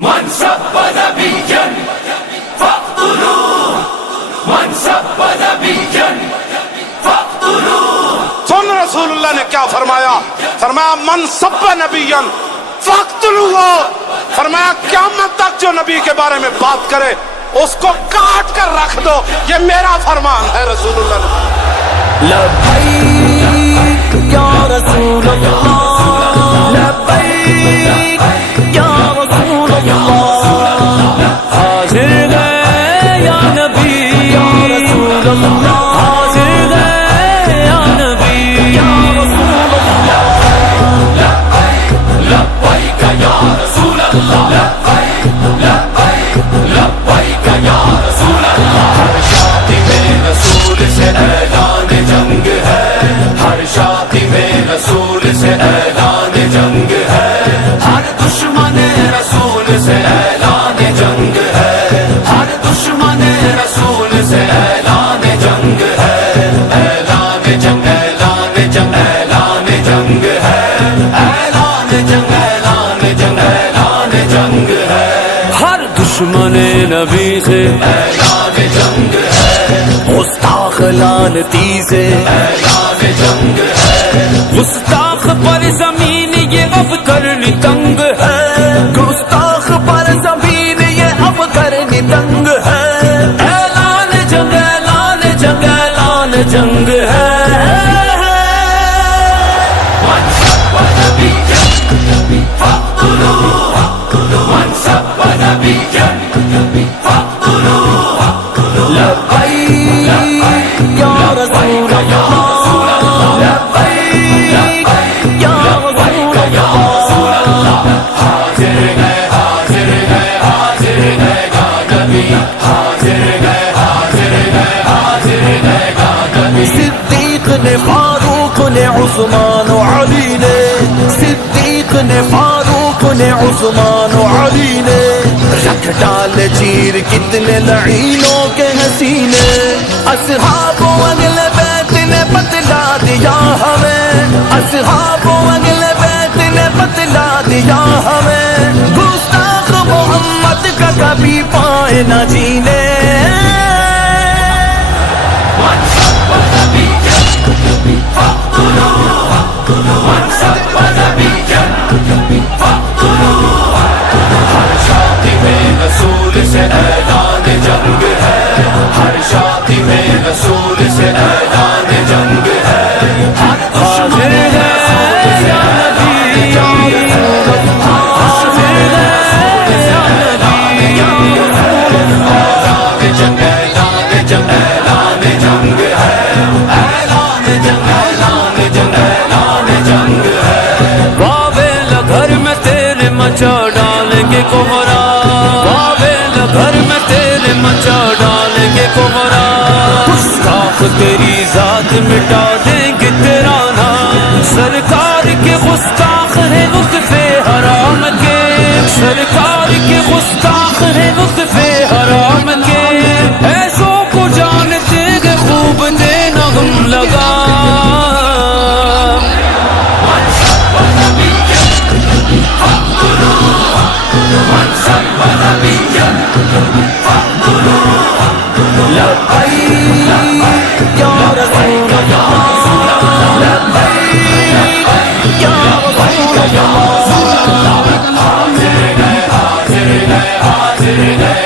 من سب نبيا فاقتلوه من سب نبيا فاقتلوه. سن رسول اللہ نے کیا فرمایا؟ فرمایا من سب نبیا فاقتلوہ. فرمایا قیامت تک جو نبی کے بارے میں بات کرے اس کو کاٹ کر رکھ دو. یہ میرا فرمان ہے رسول اللہ نے. لبیک یا رسول اللہ لبیک یا رسول اللہ حاضر گئے یا نبی یا رسول اللہ حاضر گئے یا نبی یا رسول اللہ لبيك لبيك يا رسول الله لبيك لبيك لبيك يا رسول الله. ہر شادی میں رسول سے اعلان جنگ ہے ہر شادی میں رسول سے اعلان جنگ ہے ہر دشمن رسول سے اعلان جنگ ہے ہر دشمن رسول سے اعلان جنگ ہے اعلان جنگ اعلان جنگ اعلان جنگ ہے اعلان جنگ اعلان جنگ اعلان جنگ ہے ہر دشمن نبی سے اعلان جنگ ہے گستاخ لعنتی سے اعلان جنگ ہے گستاخ پر زمین یہ اب کرنی تنگ ہے گستاخ پر زمین یہ اب کرنی تنگ ہے اعلان جنگ اعلان جنگ اعلان جنگ ہے من سب نبيا فاقتلوه من سب نبيا فاقتلوه. لبیک یا رسول اللہ لبیک یا رسول اللہ حاضر گئے حاضر گئے حاضر گئے گا نبی حاضر گئے حاضر گئے حاضر گئے گا نبی. صدیق نے فاروق نے عثمان و علی نے صدیق نے فاروق نے عثمان و علی نے رکھ ڈال چیر کتنے لعینوں کے حسینے اصحاب و اہل بیت نے بتلا دیا ہمیں اصحاب و اہل بیت نے بتلا دیا ہمیں گستاخ محمد کا کبھی پائے نہ جینے من سب نبيا فاقتلوه من سب نبيا فاقتلوه. ہر شادی میں رسول سے اعلان جنگ ہے ہر شادی میں رسول سے اعلان جنگ ہے ہر دشمن رسول سے اعلان جنگ ہے حاضر گئے رسول سے اعلان جنگ ہے اعلان جنگ اعلان جنگ اعلان جنگ ہے اعلان جنگ اعلان جنگ اعلان جنگ ہے. بابل گھر میں تیرے مچا ڈالیں گے کوہرا بابل گھر میں تیرے مچا ڈالیں گے کوہرا گستاخ تیری ذات مٹا دیں گے تیرا نام سرکار کے گستاخ ہے لطف حرام کے سرکار کے گستاخ ہے لطف حرام کے ایسوں کو جانتے گے خوب دینا ہم لگا من سب نبيا فاقتلوه من سب نبيا فاقتلوه. لبیک یا رسول اللہ لبیک یا رسول اللہ حاضر گئے حاضر گئے حاضر گئے